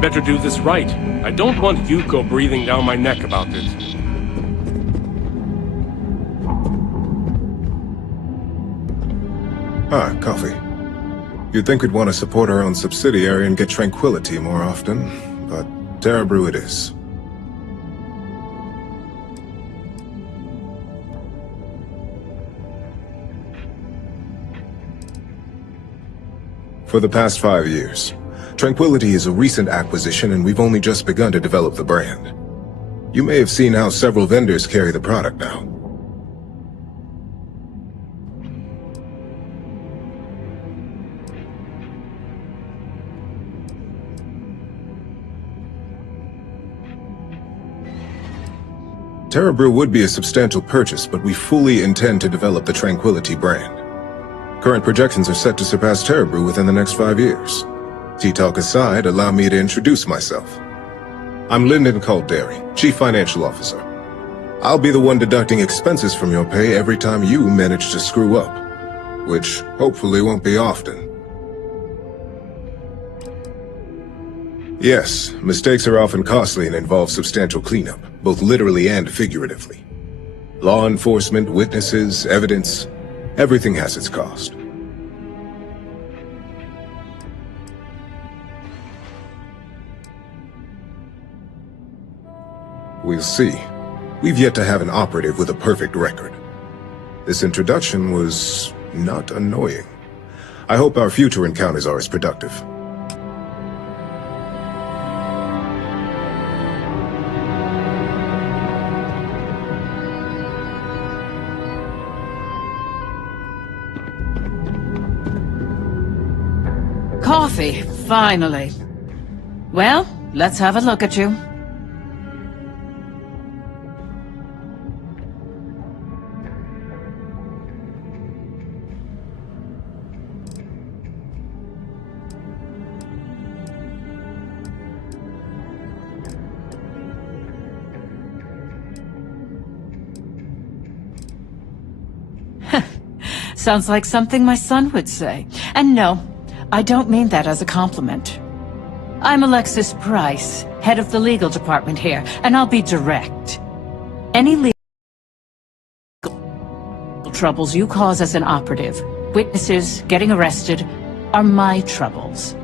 better do this right. I don't want Yuko breathing down my neck about this. Ah, coffee. You'd think we'd want to support our own subsidiary and get tranquility more often, but Terra Brew it is. For the past 5 years, Tranquility is a recent acquisition and we've only just begun to develop the brand. You may have seen how several vendors carry the product now. Terra Brew would be a substantial purchase, but we fully intend to develop the Tranquility brand. Current projections are set to surpass Terra Brew within the next 5 years. Tea talk aside, allow me to introduce myself. I'm Lyndon Calderi, Chief Financial Officer. I'll be the one deducting expenses from your pay every time you manage to screw up, which hopefully won't be often. Yes, mistakes are often costly and involve substantial cleanup, both literally and figuratively. Law enforcement, witnesses, evidence, everything has its cost. We'll see. We've yet to have an operative with a perfect record. This introduction was not annoying. I hope our future encounters are as productive. Coffee, finally. Well, let's have a look at you. Sounds like something my son would say. And no, I don't mean that as a compliment. I'm Alexis Price, head of the legal department here, and I'll be direct. Any legal troubles you cause as an operative, witnesses, getting arrested, are my troubles.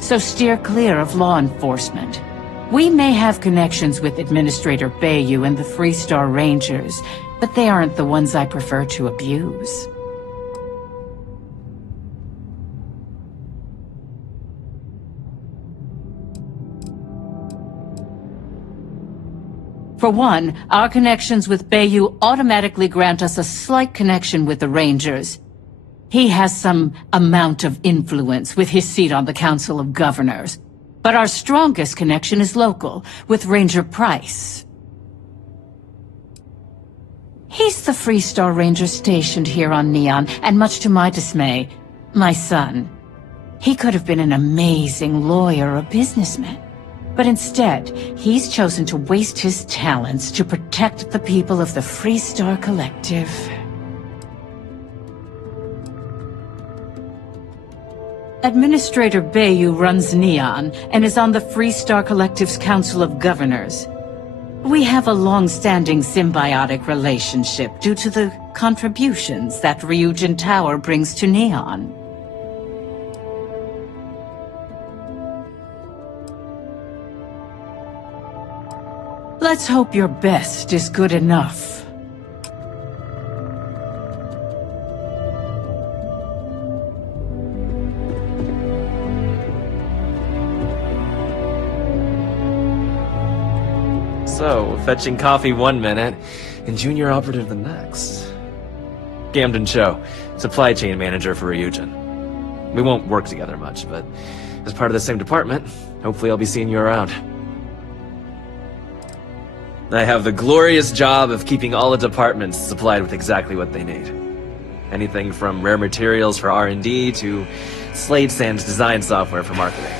So steer clear of law enforcement. We may have connections with Administrator Bayou and the Freestar Rangers, but they aren't the ones I prefer to abuse. For one, our connections with Bayou automatically grant us a slight connection with the Rangers. He has some amount of influence with his seat on the Council of Governors. But our strongest connection is local, with Ranger Price. He's the Freestar Ranger stationed here on Neon, and much to my dismay, my son. He could have been an amazing lawyer or businessman. But instead, he's chosen to waste his talents to protect the people of the Freestar Collective. Administrator Bayou runs Neon and is on the Freestar Collective's Council of Governors. We have a long-standing symbiotic relationship due to the contributions that Ryujin Tower brings to Neon. Let's hope your best is good enough. So, fetching coffee 1 minute, and junior operative the next. Gamden Cho, supply chain manager for Ryujin. We won't work together much, but as part of the same department, hopefully I'll be seeing you around. I have the glorious job of keeping all the departments supplied with exactly what they need. Anything from rare materials for R&D to Slade Sand's design software for marketing.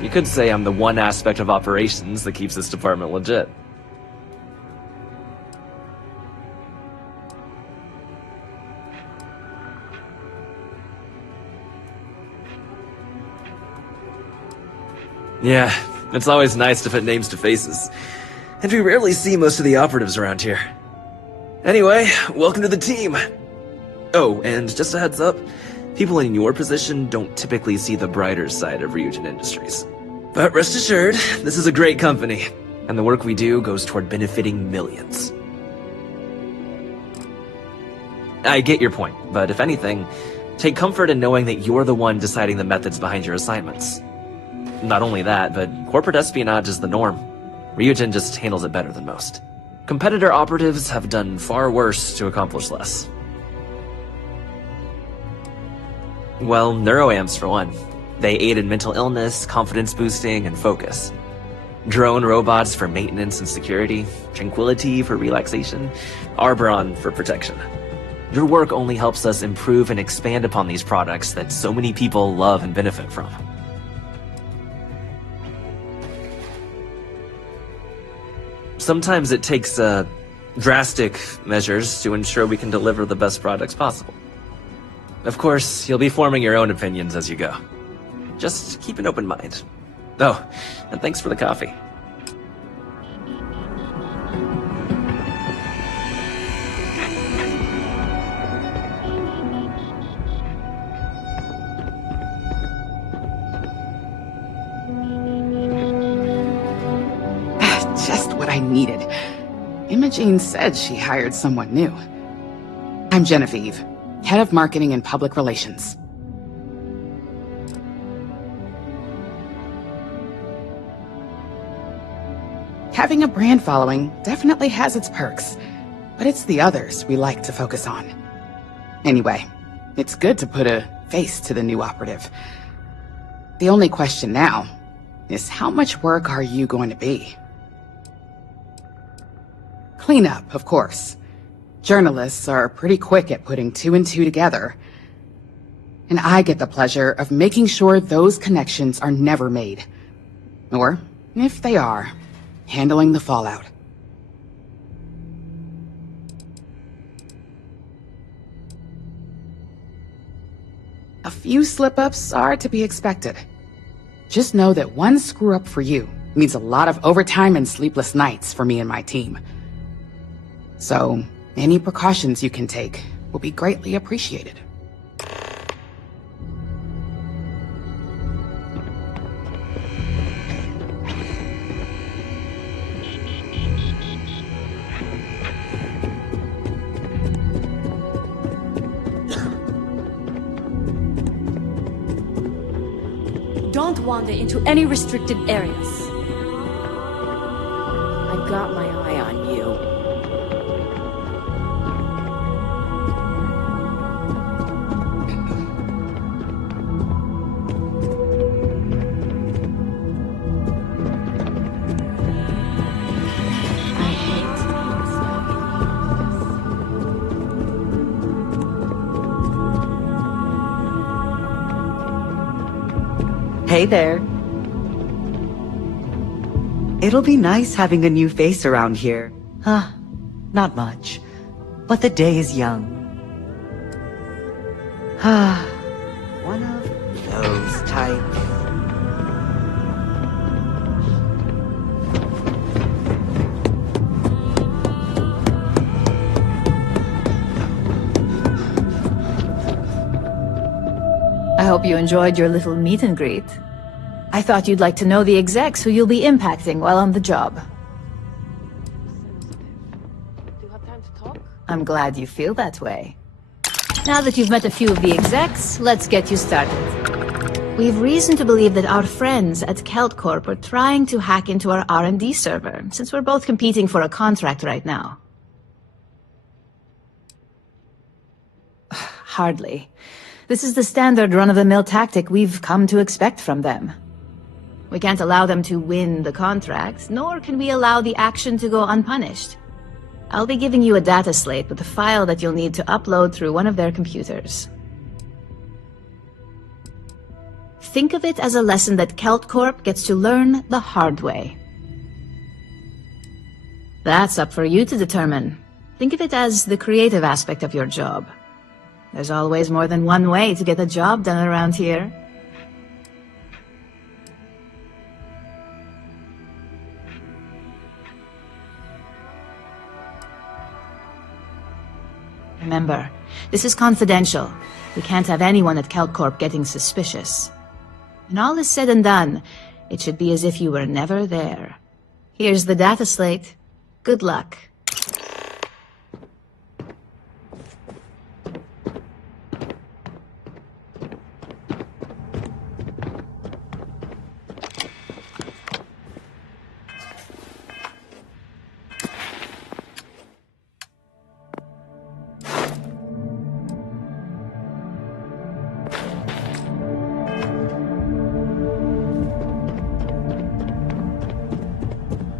You could say I'm the one aspect of operations that keeps this department legit. Yeah, It's always nice to put names to faces. And we rarely see most of the operatives around here. Anyway, welcome to the team. Oh, and just a heads up, people in your position don't typically see the brighter side of Ryujin Industries. But rest assured, this is a great company, and the work we do goes toward benefiting millions. I get your point, but if anything, take comfort in knowing that you're the one deciding the methods behind your assignments. Not only that, but corporate espionage is the norm. Ryujin just handles it better than most. Competitor operatives have done far worse to accomplish less. Well, neuroamps for one. They aid in mental illness, confidence boosting, and focus. Drone robots for maintenance and security, tranquility for relaxation, Arbron for protection. Your work only helps us improve and expand upon these products that so many people love and benefit from. Sometimes it takes drastic measures to ensure we can deliver the best products possible. Of course, you'll be forming your own opinions as you go. Just keep an open mind. Oh, and thanks for the coffee. Just what I needed. Imogene said she hired someone new. I'm Genevieve, head of marketing and public relations. Having a brand following definitely has its perks, but it's the others we like to focus on. Anyway, it's good to put a face to the new operative. The only question now is how much work are you going to be? Cleanup, of course. Journalists are pretty quick at putting two and two together. And I get the pleasure of making sure those connections are never made. Or, if they are, handling the fallout. A few slip-ups are to be expected. Just know that one screw-up for you means a lot of overtime and sleepless nights for me and my team. So, any precautions you can take will be greatly appreciated. Don't wander into any restricted areas. I got my eye on you. Hey there. It'll be nice having a new face around here. Huh, not much. But the day is young. One of those types. I hope you enjoyed your little meet and greet. I thought you'd like to know the execs who you'll be impacting while on the job. Do you have time to talk? I'm glad you feel that way. Now that you've met a few of the execs, let's get you started. We've reason to believe that our friends at Kelt Corp are trying to hack into our R&D server, since we're both competing for a contract right now. Hardly. This is the standard run-of-the-mill tactic we've come to expect from them. We can't allow them to win the contract, nor can we allow the action to go unpunished. I'll be giving you a data slate with a file that you'll need to upload through one of their computers. Think of it as a lesson that Kelt Corp gets to learn the hard way. That's up for you to determine. Think of it as the creative aspect of your job. There's always more than one way to get a job done around here. Remember, this is confidential. We can't have anyone at CalCorp getting suspicious. When all is said and done, it should be as if you were never there. Here's the data slate. Good luck.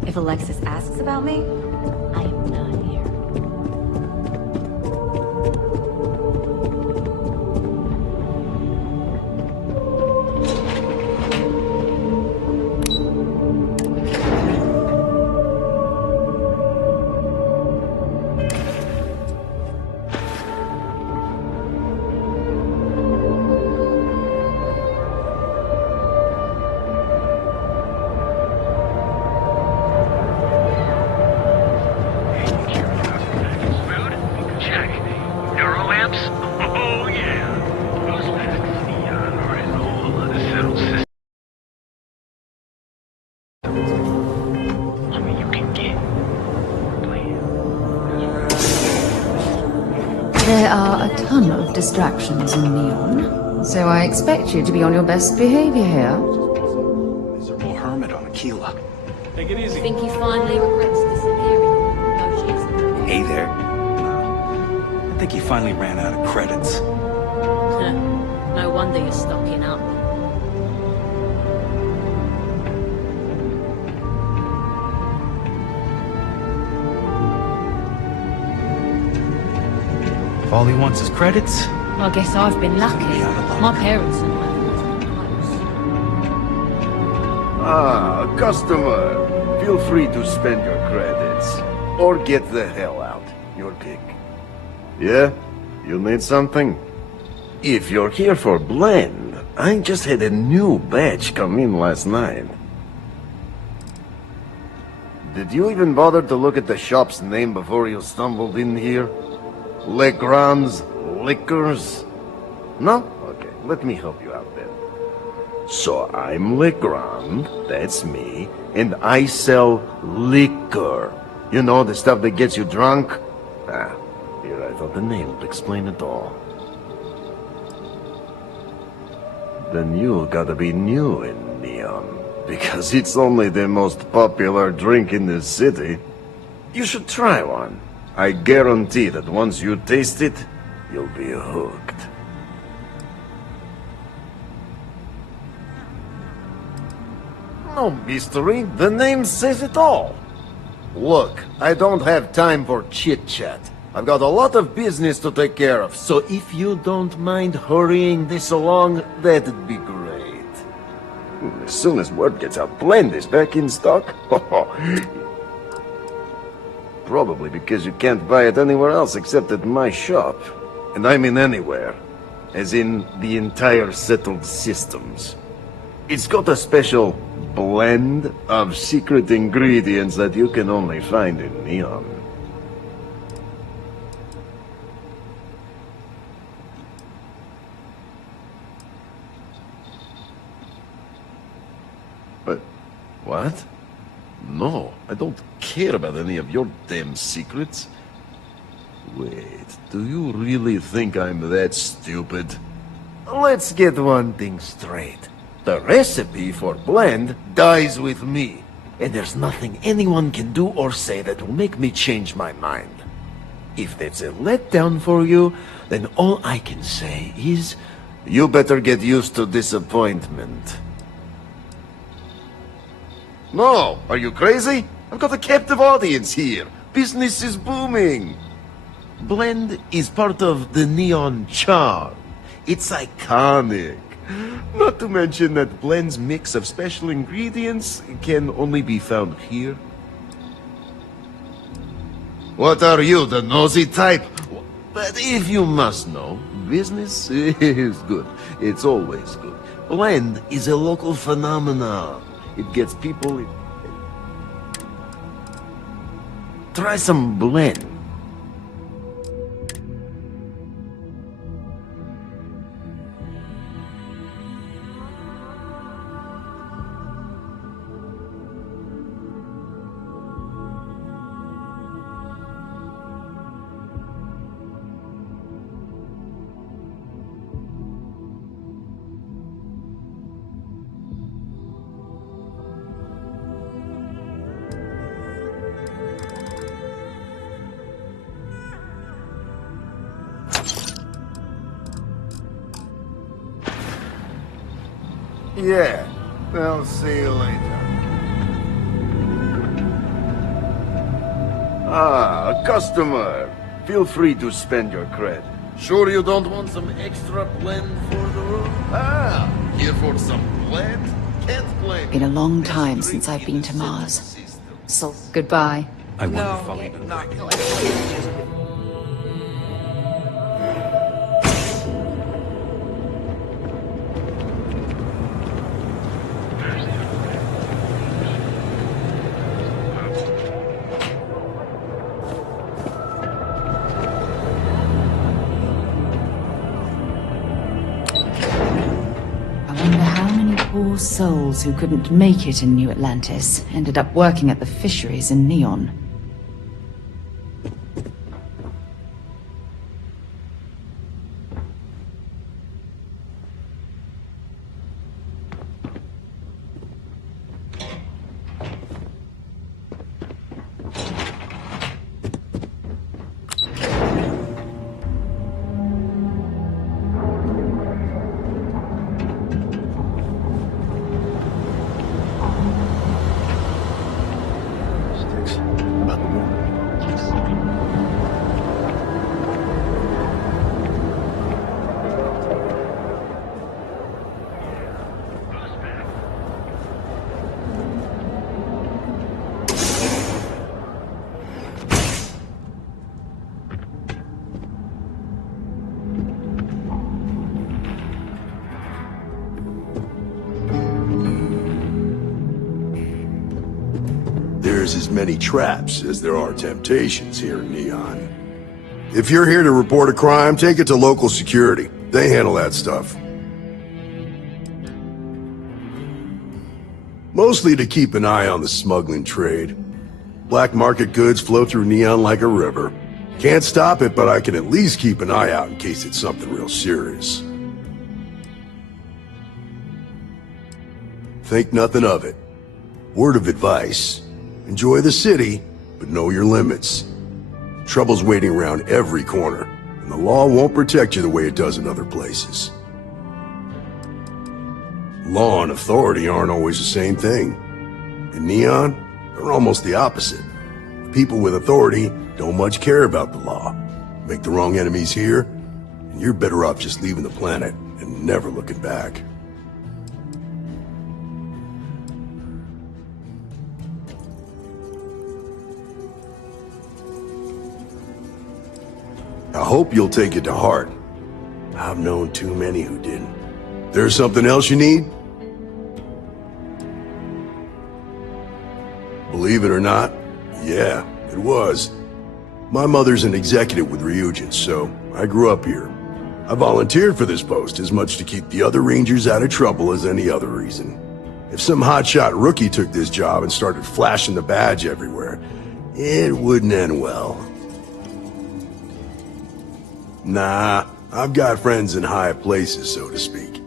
If Alexis asks about me, I am not here. There are a ton of distractions in Neon, so I expect you to be on your best behavior here. Miserable hermit on Aquila. Take it easy. Think he finally regrets disappearing? No, she's... Hey there. No. I think he finally ran out of credits. No wonder you're stocking up. If all he wants is credits, I guess I've been lucky. My parents and I. Ah, customer. Feel free to spend your credits. Or get the hell out. Your pick. Yeah? You need something? If you're here for blend, I just had a new batch come in last night. Did you even bother to look at the shop's name before you stumbled in here? Legrand's Liquors? No? Okay, let me help you out then. So I'm Legrand, that's me, and I sell liquor. You know, the stuff that gets you drunk? Ah, here I thought the name would explain it all. Then you gotta be new in Neon, because it's only the most popular drink in the city. You should try one. I guarantee that once you taste it, you'll be hooked. No mystery, the name says it all. Look, I don't have time for chit-chat. I've got a lot of business to take care of, so if you don't mind hurrying this along, that'd be great. As soon as word gets out, Blend is back in stock. Probably because you can't buy it anywhere else except at my shop. And I mean anywhere. As in the entire settled systems. It's got a special blend of secret ingredients that you can only find in Neon. But, what? No, I don't care about any of your damn secrets. Wait, do you really think I'm that stupid? Let's get one thing straight. The recipe for blend dies with me. And there's nothing anyone can do or say that will make me change my mind. If that's a letdown for you, then all I can say is, you better get used to disappointment. No, are you crazy? I've got a captive audience here. Business is booming. Blend is part of the Neon charm. It's iconic. Not to mention that Blend's mix of special ingredients can only be found here. What are you, the nosy type? But if you must know, business is good. It's always good. Blend is a local phenomenon. It gets people... Try some blend. Yeah, I'll see you later. Ah, a customer. Feel free to spend your credit. Sure you don't want some extra blend for the room? Ah, here for some blend? Can't blame. Been a long time since I've been to Mars. So, goodbye. I wonder if I'll even break it. I wonder how many poor souls who couldn't make it in New Atlantis ended up working at the fisheries in Neon. There's as many traps as there are temptations here in Neon. If you're here to report a crime, take it to local security. They handle that stuff. Mostly to keep an eye on the smuggling trade. Black market goods flow through Neon like a river. Can't stop it, but I can at least keep an eye out in case it's something real serious. Think nothing of it. Word of advice. Enjoy the city, but know your limits. Trouble's waiting around every corner, and the law won't protect you the way it does in other places. Law and authority aren't always the same thing. In Neon, they're almost the opposite. People with authority don't much care about the law. Make the wrong enemies here, and you're better off just leaving the planet and never looking back. I hope you'll take it to heart. I've known too many who didn't. There's something else you need? Believe it or not, yeah, it was. My mother's an executive with Ryujin, so I grew up here. I volunteered for this post as much to keep the other Rangers out of trouble as any other reason. If some hotshot rookie took this job and started flashing the badge everywhere, it wouldn't end well. Nah, I've got friends in high places, so to speak.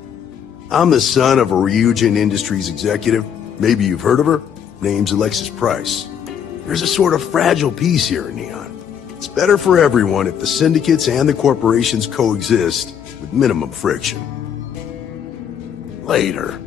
I'm the son of a Ryujin Industries executive. Maybe you've heard of her? Name's Alexis Price. There's a sort of fragile peace here in Neon. It's better for everyone if the syndicates and the corporations coexist with minimum friction. Later.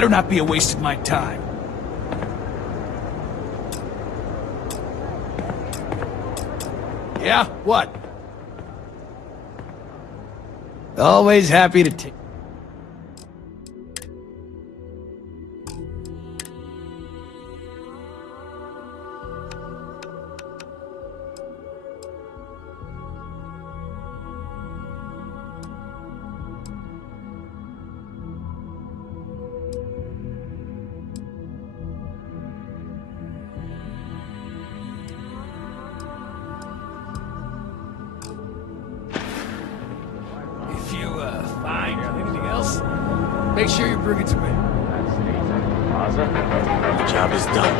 Better not be a waste of my time. Yeah, what? Always happy to take... If you, find anything else, make sure you bring it to me. The job is done.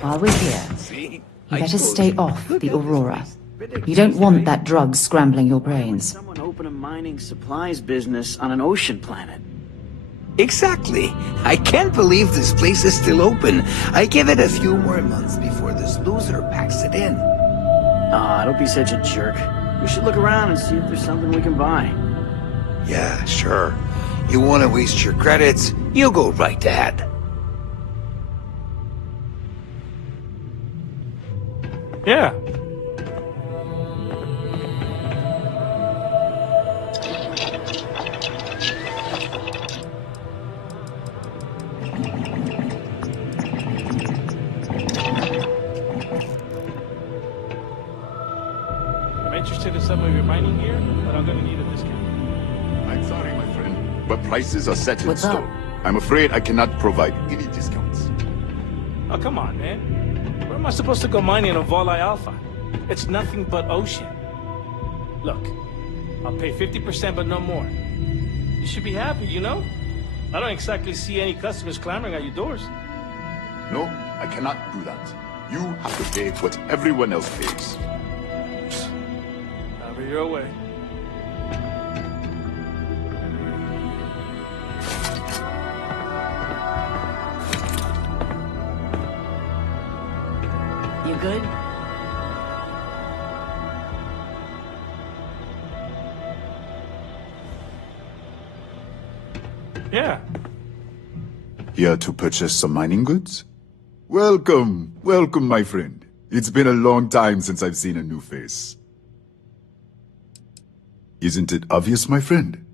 While we're here, you better stay off the Aurora. You don't want that drug scrambling your brains. Someone open a mining supplies business on an ocean planet. Exactly. I can't believe this place is still open. I give it a few more months before this loser packs it in. Aw, don't be such a jerk. We should look around and see if there's something we can buy. Yeah, sure. You want to waste your credits? You go right ahead. Yeah. I'm interested in some of your mining gear, but I'm gonna need a discount. I'm sorry, my friend, but prices are set in What's up? stone. I'm afraid I cannot provide any discounts. Oh, come on, man. Where am I supposed to go mining on Volai Alpha? It's nothing but ocean. Look, I'll pay 50%, but no more. You should be happy, you know? I don't exactly see any customers clamoring at your doors. No, I cannot do that. You have to pay what everyone else pays. Have it your way. You good? Yeah. Here to purchase some mining goods? Welcome, welcome, my friend. It's been a long time since I've seen a new face. Isn't it obvious, my friend?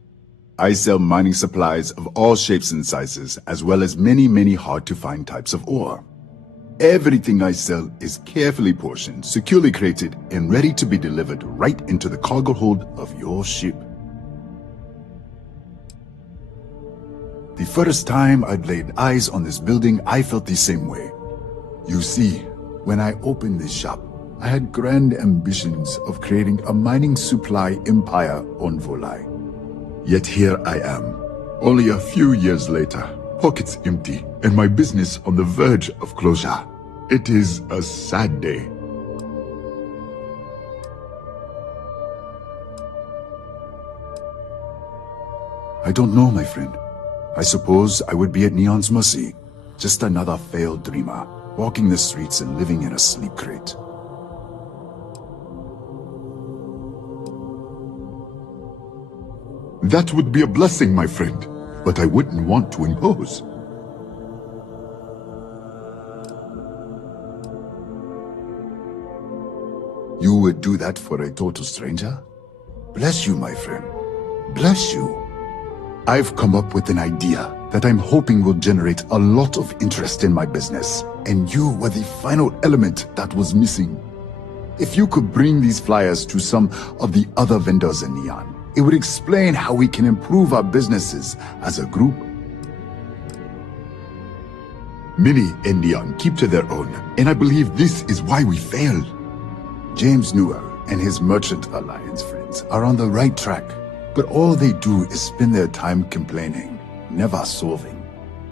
I sell mining supplies of all shapes and sizes, as well as many, many hard-to-find types of ore. Everything I sell is carefully portioned, securely crated, and ready to be delivered right into the cargo hold of your ship. The first time I'd laid eyes on this building, I felt the same way. You see, when I opened this shop, I had grand ambitions of creating a mining supply empire on Volai. Yet here I am, only a few years later, pockets empty, and my business on the verge of closure. It is a sad day. I don't know, my friend. I suppose I would be at Neon's mercy. Just another failed dreamer, walking the streets and living in a sleep crate. That would be a blessing, my friend, but I wouldn't want to impose. You would do that for a total stranger? Bless you, my friend. Bless you. I've come up with an idea that I'm hoping will generate a lot of interest in my business, and you were the final element that was missing. If you could bring these flyers to some of the other vendors in Neon, it would explain how we can improve our businesses as a group. Many in Neon keep to their own, and I believe this is why we failed. James Newell and his Merchant Alliance friends are on the right track, but all they do is spend their time complaining, never solving.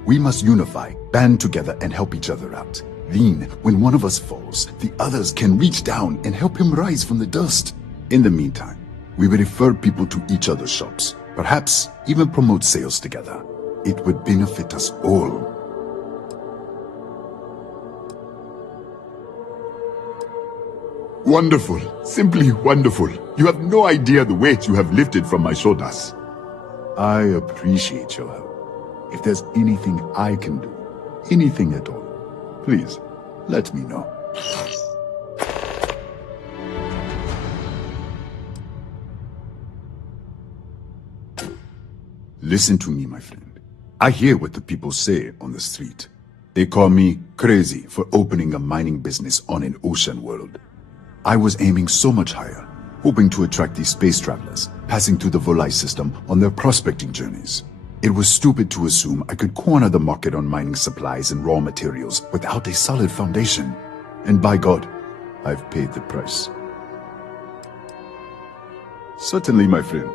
We must unify, band together, and help each other out. Then, when one of us falls, the others can reach down and help him rise from the dust. In the meantime, we will refer people to each other's shops, perhaps even promote sales together. It would benefit us all. Wonderful. Simply wonderful. You have no idea the weight you have lifted from my shoulders. I appreciate your help. If there's anything I can do, anything at all, please, let me know. Listen to me, my friend. I hear what the people say on the street. They call me crazy for opening a mining business on an ocean world. I was aiming so much higher, hoping to attract these space travelers, passing through the Volai system on their prospecting journeys. It was stupid to assume I could corner the market on mining supplies and raw materials without a solid foundation. And by God, I've paid the price. Certainly, my friend.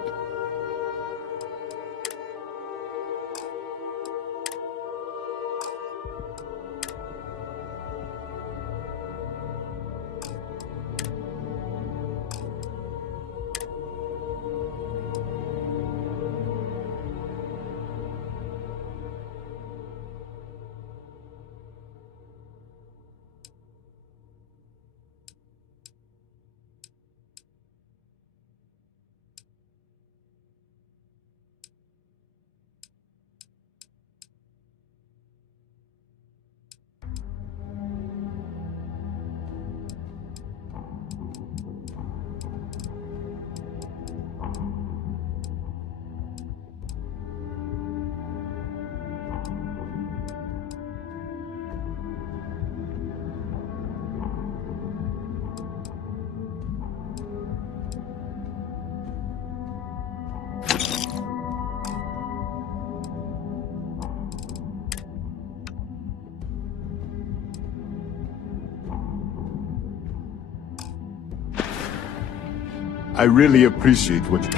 I really appreciate what you...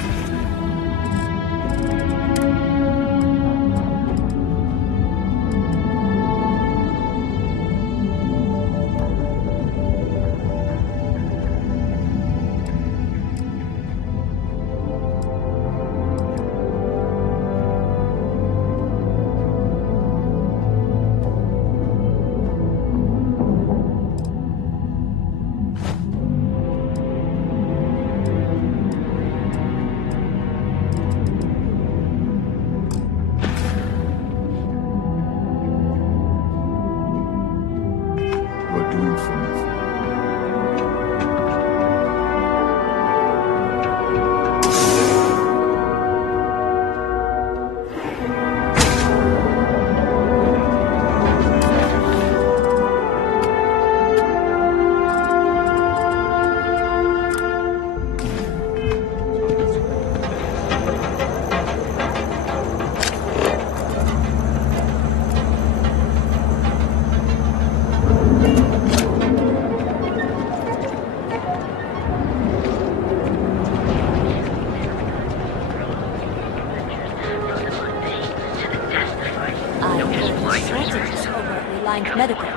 Medical.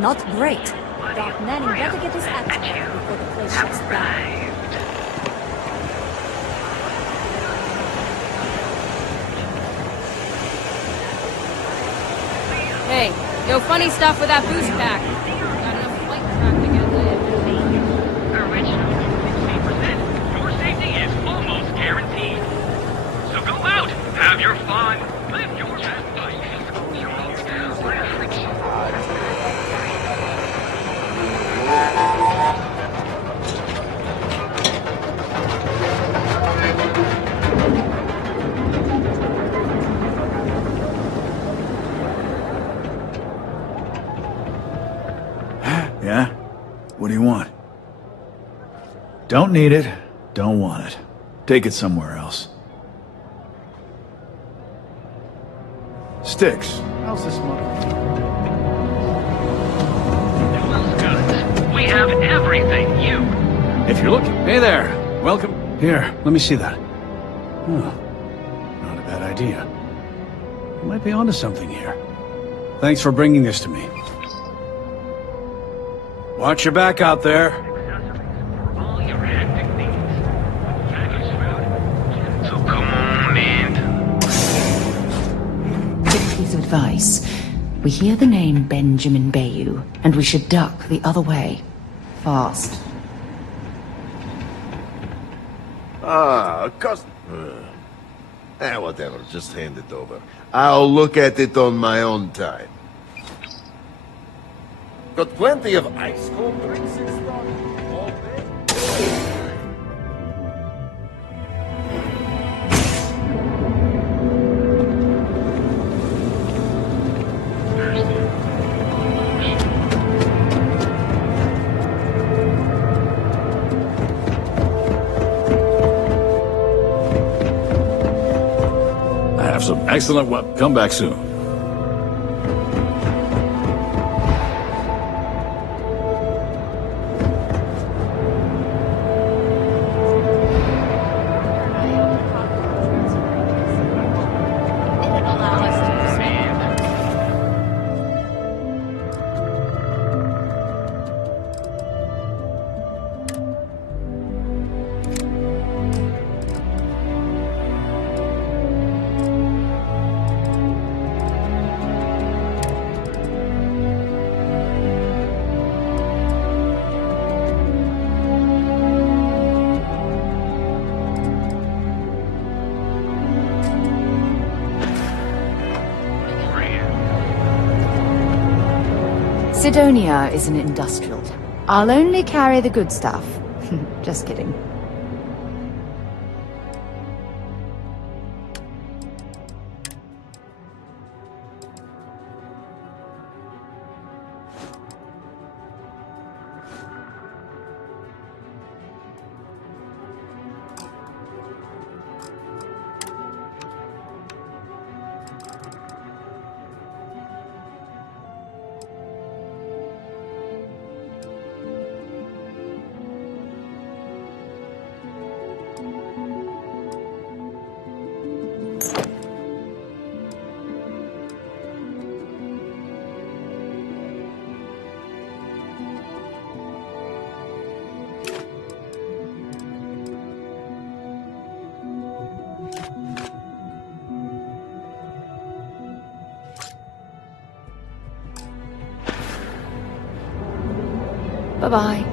Not great. Doc Manning better get his act together before the place shuts down. Hey, yo, funny stuff with that boost pack. Got enough flight track to get lit. Original 60%. Your safety is almost guaranteed. So go out, have your fun, live your best life. Yeah? What do you want? Don't need it. Don't want it. Take it somewhere else. Sticks. How's this money? We have everything you... If you're looking... Hey there. Welcome. Here, let me see that. Oh, not a bad idea. You might be onto something here. Thanks for bringing this to me. Watch your back out there. So come on in. Good piece of advice. We hear the name Benjamin Bayou, and we should duck the other way. Fast. Whatever, just hand it over. I'll look at it on my own time. Got plenty of ice cold drinks in stock. All day. Have some excellent work. Come back soon. Sidonia is an industrial town. I'll only carry the good stuff. Just kidding. Bye-bye.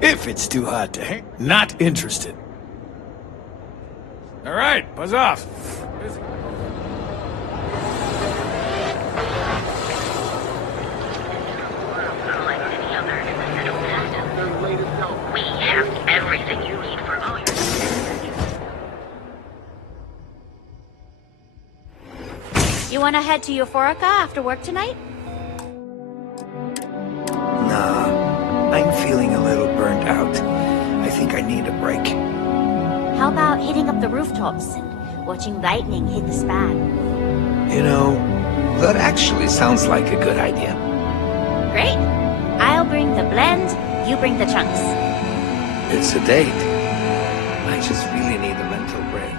If it's too hot to hang, not interested. All right, buzz off. We have everything you need for all your... You wanna head to Euphorica after work tonight? Nah, I'm feeling a little burnt out. I think I need a break. How about hitting up the rooftops and watching lightning hit the span? You know, that actually sounds like a good idea. Great. I'll bring the blend, you bring the chunks. It's a date. I just really need a mental break.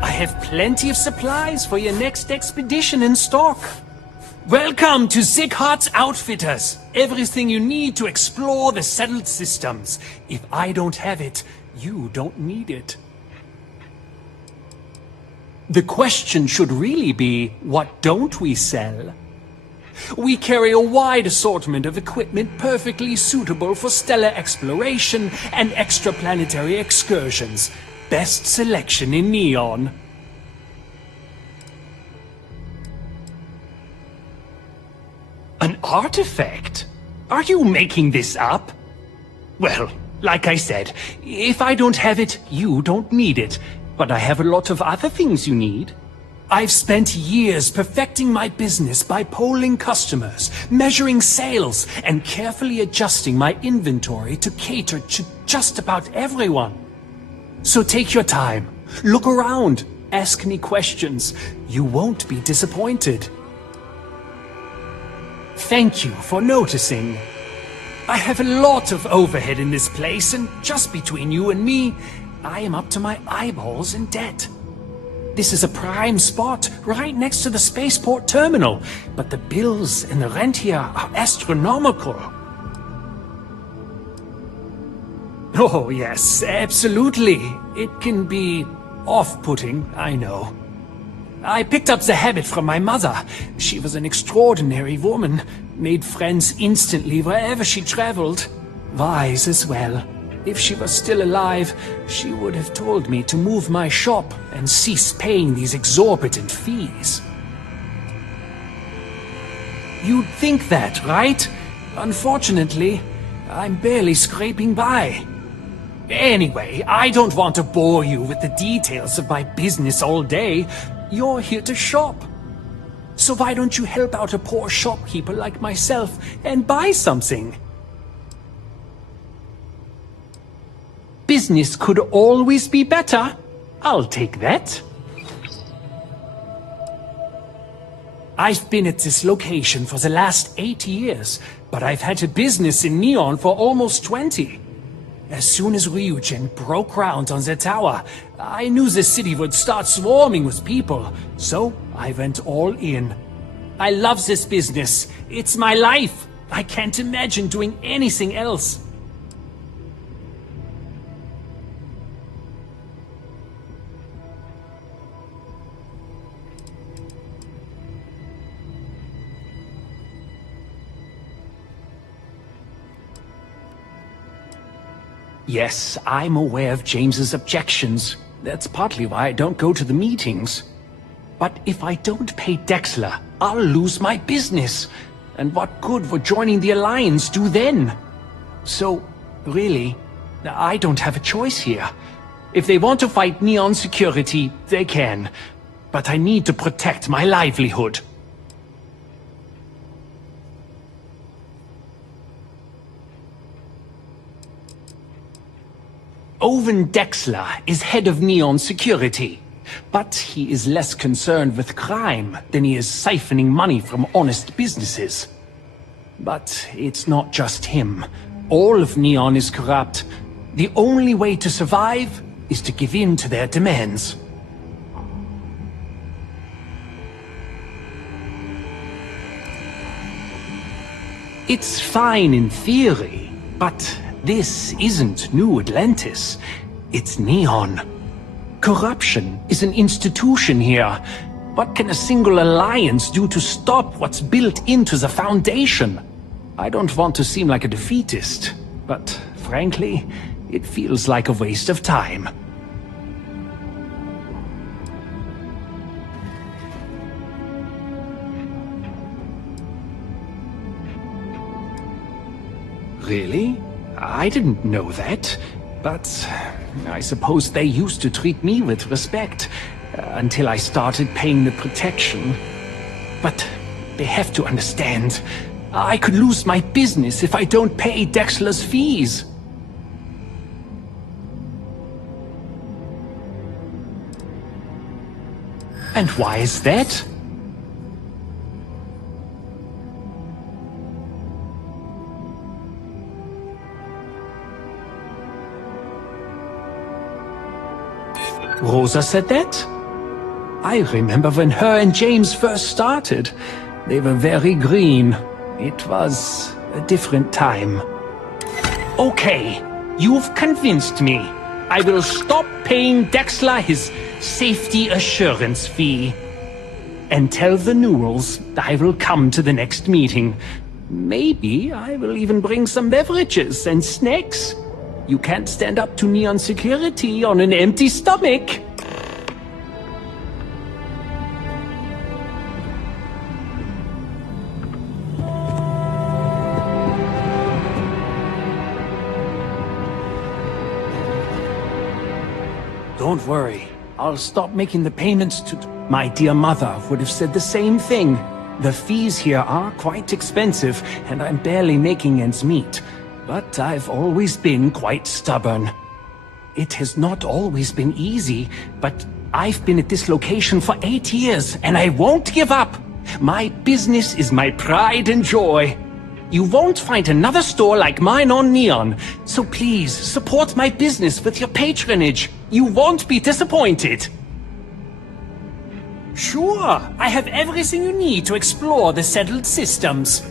I have plenty of supplies for your next expedition in stock. Welcome to Sighardt's Outfitters. Everything you need to explore the settled systems. If I don't have it, you don't need it. The question should really be, what don't we sell? We carry a wide assortment of equipment perfectly suitable for stellar exploration and extraplanetary excursions. Best selection in Neon. An artifact? Are you making this up? Well, like I said, if I don't have it, you don't need it. But I have a lot of other things you need. I've spent years perfecting my business by polling customers, measuring sales, and carefully adjusting my inventory to cater to just about everyone. So take your time, look around, ask me questions. You won't be disappointed. Thank you for noticing. I have a lot of overhead in this place, and just between you and me, I am up to my eyeballs in debt. This is a prime spot, right next to the spaceport terminal. But the bills and the rent here are astronomical. Oh, yes, absolutely. It can be off-putting, I know. I picked up the habit from my mother. She was an extraordinary woman, made friends instantly wherever she traveled. Wise as well. If she was still alive, she would have told me to move my shop and cease paying these exorbitant fees. You'd think that, right? Unfortunately, I'm barely scraping by. Anyway, I don't want to bore you with the details of my business all day. You're here to shop. So why don't you help out a poor shopkeeper like myself and buy something? Business could always be better. I'll take that. I've been at this location for the last 8 years, but I've had a business in Neon for almost 20. As soon as Ryujin broke ground on the tower, I knew the city would start swarming with people, so I went all in. I love this business. It's my life. I can't imagine doing anything else. Yes, I'm aware of James's objections. That's partly why I don't go to the meetings. But if I don't pay Dexler, I'll lose my business. And what good would joining the Alliance do then? So, really, I don't have a choice here. If they want to fight Neon Security, they can. But I need to protect my livelihood. Owen Dexler is head of Neon Security, but he is less concerned with crime than he is siphoning money from honest businesses. But it's not just him. All of Neon is corrupt. The only way to survive is to give in to their demands. It's fine in theory, but this isn't New Atlantis. It's Neon. Corruption is an institution here. What can a single alliance do to stop what's built into the foundation? I don't want to seem like a defeatist, but frankly, it feels like a waste of time. Really? I didn't know that, but I suppose they used to treat me with respect, until I started paying the protection. But they have to understand, I could lose my business if I don't pay Dexler's fees. And why is that? Rosa said that? I remember when her and James first started. They were very green. It was a different time. Okay, you've convinced me. I will stop paying Dexler his safety assurance fee. And tell the Newells I will come to the next meeting. Maybe I will even bring some beverages and snacks. You can't stand up to Neon Security on an empty stomach. Don't worry. I'll stop making the payments to... My dear mother would have said the same thing. The fees here are quite expensive, and I'm barely making ends meet. But I've always been quite stubborn. It has not always been easy, but I've been at this location for 8 years, and I won't give up. My business is my pride and joy. You won't find another store like mine on Neon, so please support my business with your patronage. You won't be disappointed. Sure, I have everything you need to explore the settled systems.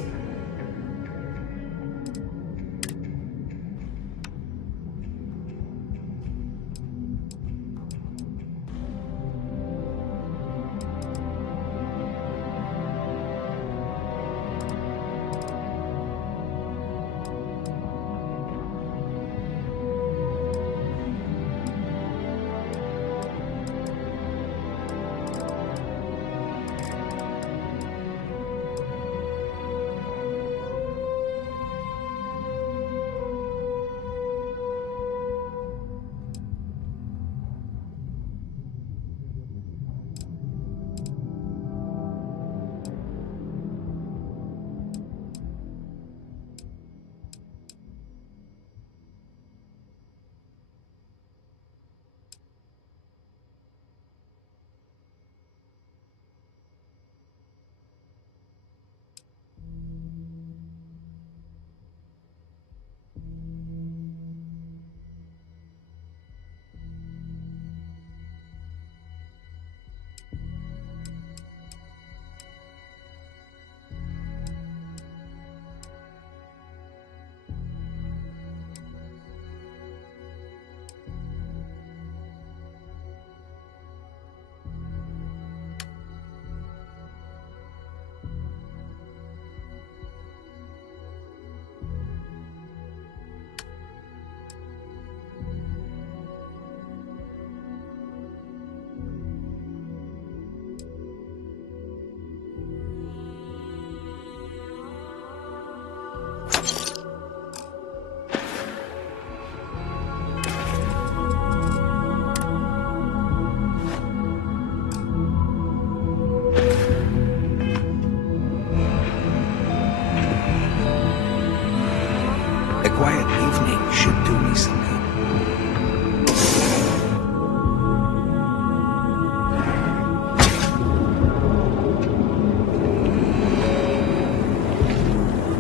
A quiet evening should do me some good.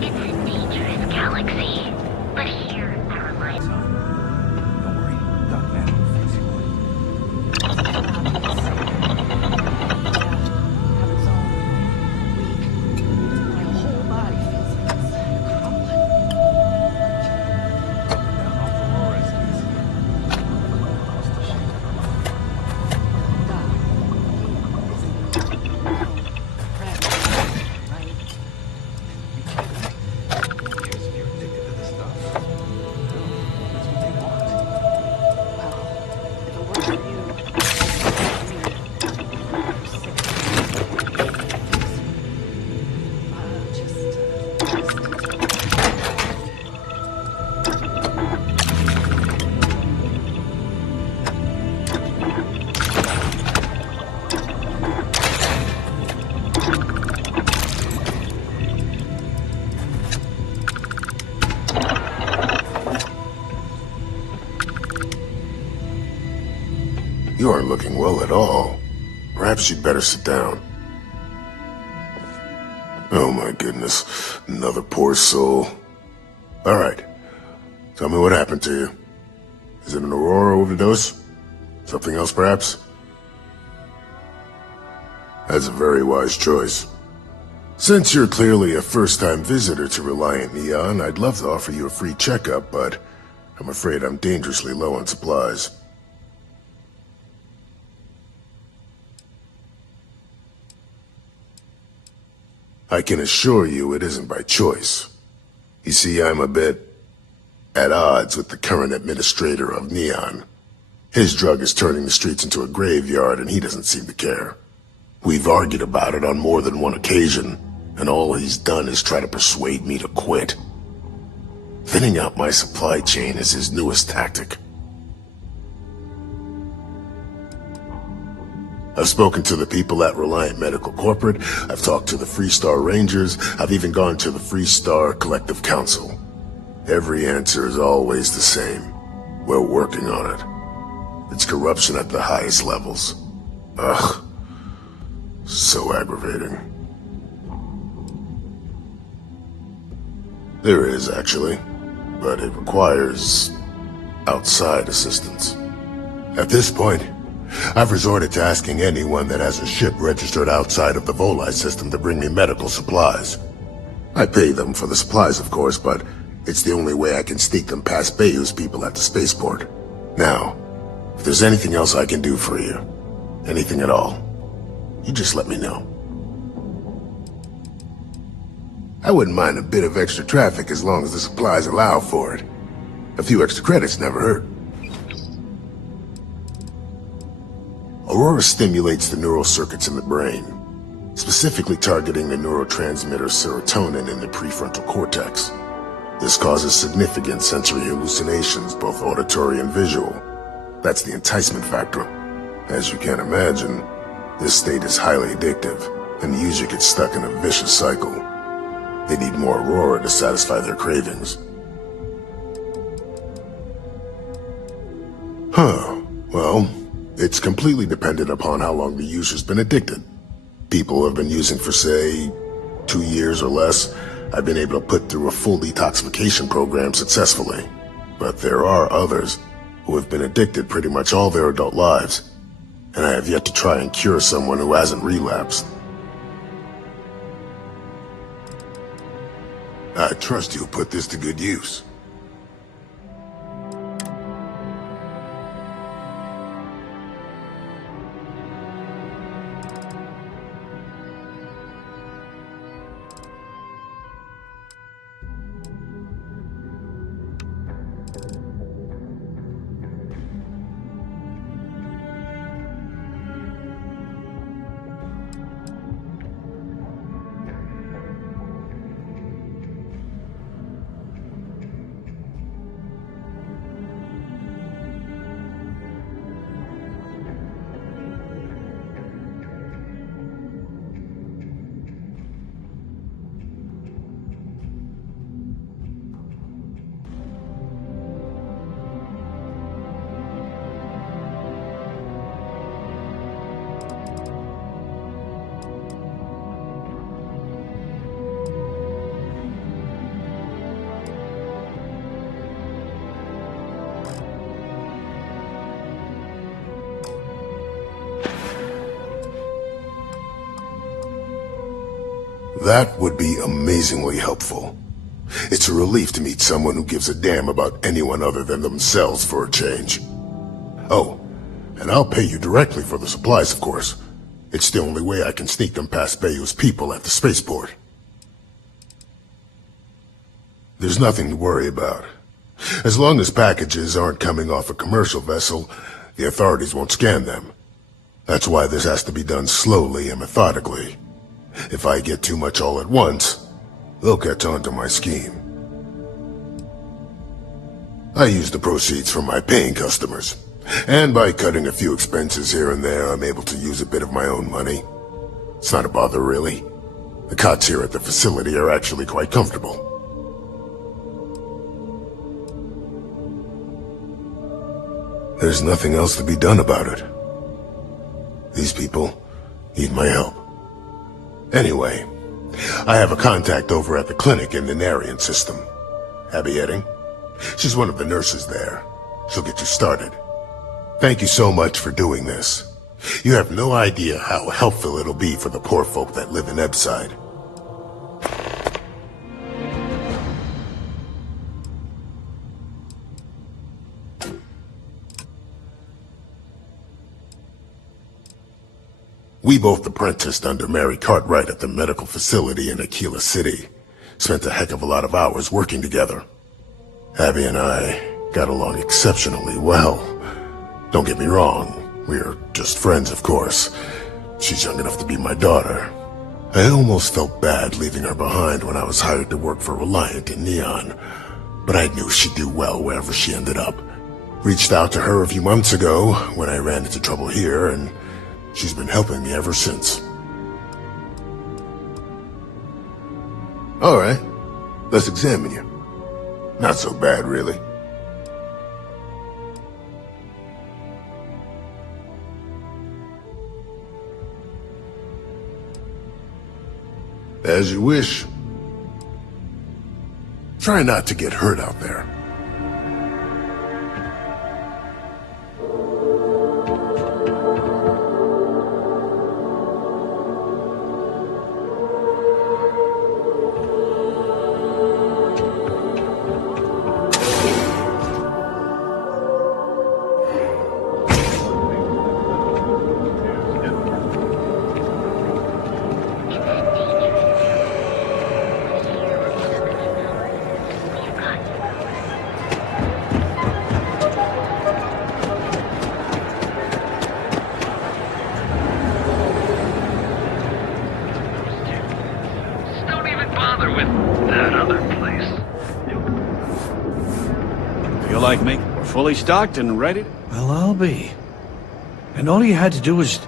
It's a dangerous galaxy, but here I remind you. Don't worry, Doc Man will fix you. You aren't looking well at all. Perhaps you'd better sit down. Oh my goodness, another poor soul. All right, tell me what happened to you. Is it an Aurora overdose? Something else, perhaps? That's a very wise choice. Since you're clearly a first-time visitor to Reliant Neon, I'd love to offer you a free checkup, but I'm afraid I'm dangerously low on supplies. I can assure you it isn't by choice. You see, I'm a bit at odds with the current administrator of Neon. His drug is turning the streets into a graveyard, and he doesn't seem to care. We've argued about it on more than one occasion, and all he's done is try to persuade me to quit. Thinning out my supply chain is his newest tactic. I've spoken to the people at Reliant Medical Corporate, I've talked to the Freestar Rangers, I've even gone to the Freestar Collective Council. Every answer is always the same. We're working on it. It's corruption at the highest levels. Ugh. So aggravating. There is, actually, but it requires outside assistance. At this point, I've resorted to asking anyone that has a ship registered outside of the Volai system to bring me medical supplies. I pay them for the supplies, of course, but it's the only way I can sneak them past Bayou's people at the spaceport. Now, if there's anything else I can do for you, anything at all, you just let me know. I wouldn't mind a bit of extra traffic as long as the supplies allow for it. A few extra credits never hurt. Aurora stimulates the neural circuits in the brain, specifically targeting the neurotransmitter serotonin in the prefrontal cortex. This causes significant sensory hallucinations, both auditory and visual. That's the enticement factor. As you can imagine, this state is highly addictive, and the user gets stuck in a vicious cycle. They need more Aurora to satisfy their cravings. Well, it's completely dependent upon how long the user's been addicted. People who have been using for, say, 2 years or less, I've been able to put through a full detoxification program successfully. But there are others who have been addicted pretty much all their adult lives, and I have yet to try and cure someone who hasn't relapsed. I trust you'll put this to good use. That would be amazingly helpful. It's a relief to meet someone who gives a damn about anyone other than themselves for a change. Oh, and I'll pay you directly for the supplies, of course. It's the only way I can sneak them past Bayou's people at the spaceport. There's nothing to worry about. As long as packages aren't coming off a commercial vessel, the authorities won't scan them. That's why this has to be done slowly and methodically. If I get too much all at once, they'll catch on to my scheme. I use the proceeds from my paying customers, and by cutting a few expenses here and there, I'm able to use a bit of my own money. It's not a bother, really. The cots here at the facility are actually quite comfortable. There's nothing else to be done about it. These people need my help. Anyway, I have a contact over at the clinic in the Narian system. Abby Edding. She's one of the nurses there. She'll get you started. Thank you so much for doing this. You have no idea how helpful it'll be for the poor folk that live in Ebside. We both apprenticed under Mary Cartwright at the medical facility in Aquila City. Spent a heck of a lot of hours working together. Abby and I got along exceptionally well. Don't get me wrong, we're just friends, of course. She's young enough to be my daughter. I almost felt bad leaving her behind when I was hired to work for Reliant in Neon, but I knew she'd do well wherever she ended up. Reached out to her a few months ago when I ran into trouble here, and she's been helping me ever since. All right, let's examine you. Not so bad, really. As you wish. Try not to get hurt out there. bother with that other place. Feel like we're fully stocked and ready? Well, I'll be. And all you had to do was...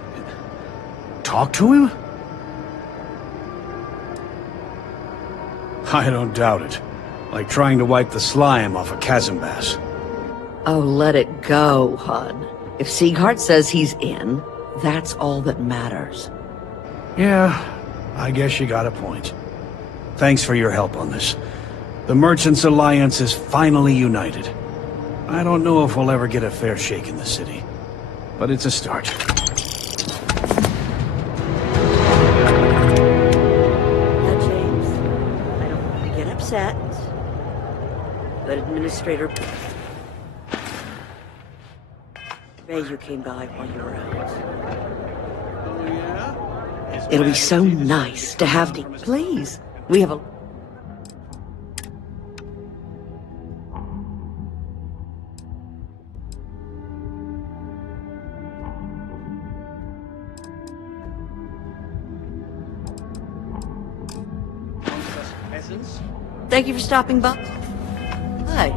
talk to him? I don't doubt it. Like trying to wipe the slime off a chasm bass. Oh, let it go, hon. If Sieghart says he's in, that's all that matters. Yeah, I guess you got a point. Thanks for your help on this. The Merchants Alliance is finally united. I don't know if we'll ever get a fair shake in the city, but it's a start. Now, James, I don't want to get upset, but Administrator... you came by while you were out. Oh, yeah? It'll be so nice to have the... Please, we have a... Thank you for stopping by. Hi.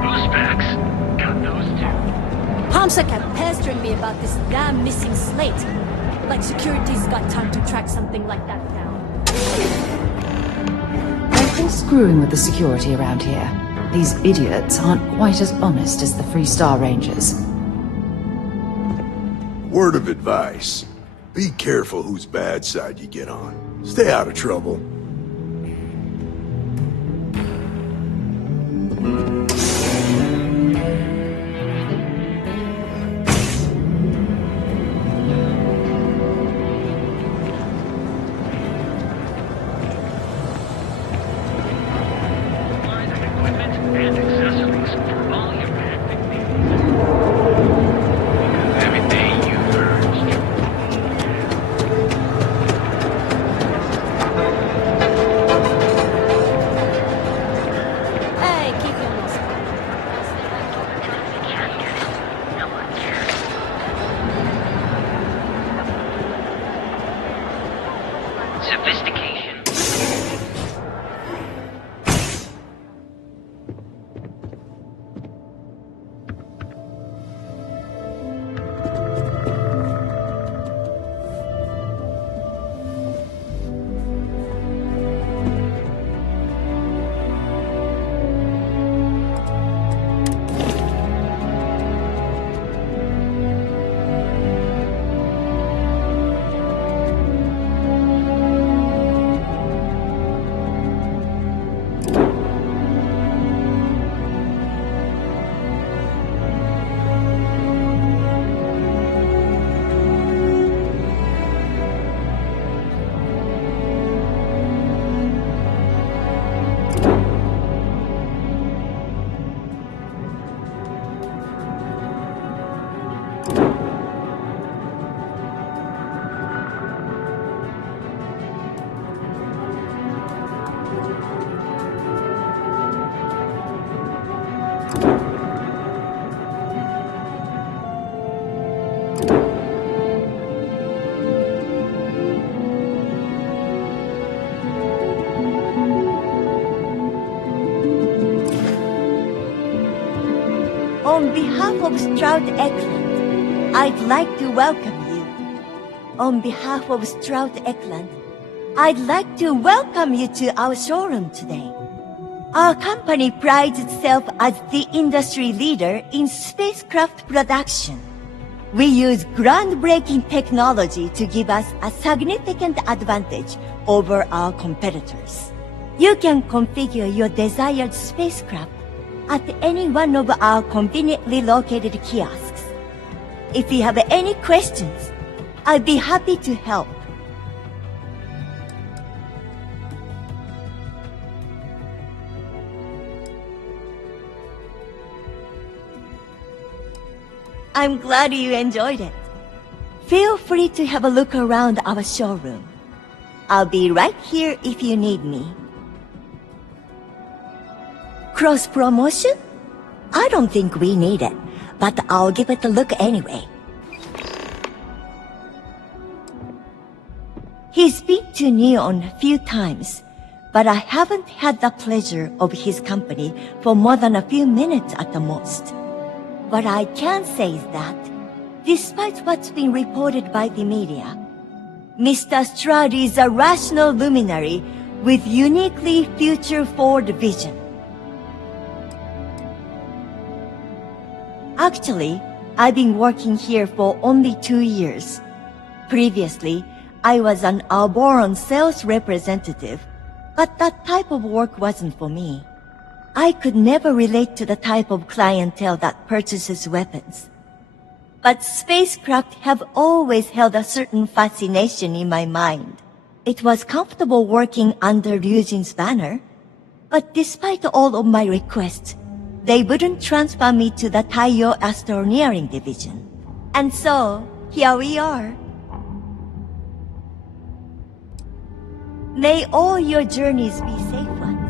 Boost packs. Got those too. Hamsa kept pestering me about this damn missing slate. Like security's got time to track something like that down. They're all screwing with the security around here. These idiots aren't quite as honest as the Free Star Rangers. Word of advice. Be careful whose bad side you get on. Stay out of trouble. And accessories for all your active needs. Everything you've urged. Hey, keep your mouth No one cares. Sophistication. On behalf of Stroud Eckland, I'd like to welcome you. On behalf of Stroud Eckland, I'd like to welcome you to our showroom today. Our company prides itself as the industry leader in spacecraft production. We use groundbreaking technology to give us a significant advantage over our competitors. You can configure your desired spacecraft at any one of our conveniently located kiosks. If you have any questions, I'd be happy to help. I'm glad you enjoyed it. Feel free to have a look around our showroom. I'll be right here if you need me. Cross-promotion? I don't think we need it, but I'll give it a look anyway. He's been to Neon a few times, but I haven't had the pleasure of his company for more than a few minutes at the most. What I can say is that, despite what's been reported by the media, Mr. Stroud is a rational luminary with uniquely future-forward vision. Actually, I've been working here for only 2 years. Previously, I was an Arboron sales representative, but that type of work wasn't for me. I could never relate to the type of clientele that purchases weapons. But spacecraft have always held a certain fascination in my mind. It was comfortable working under Ryujin's banner, but despite all of my requests, they wouldn't transfer me to the Taiyo Astroneering Division. And so, here we are. May all your journeys be safe ones.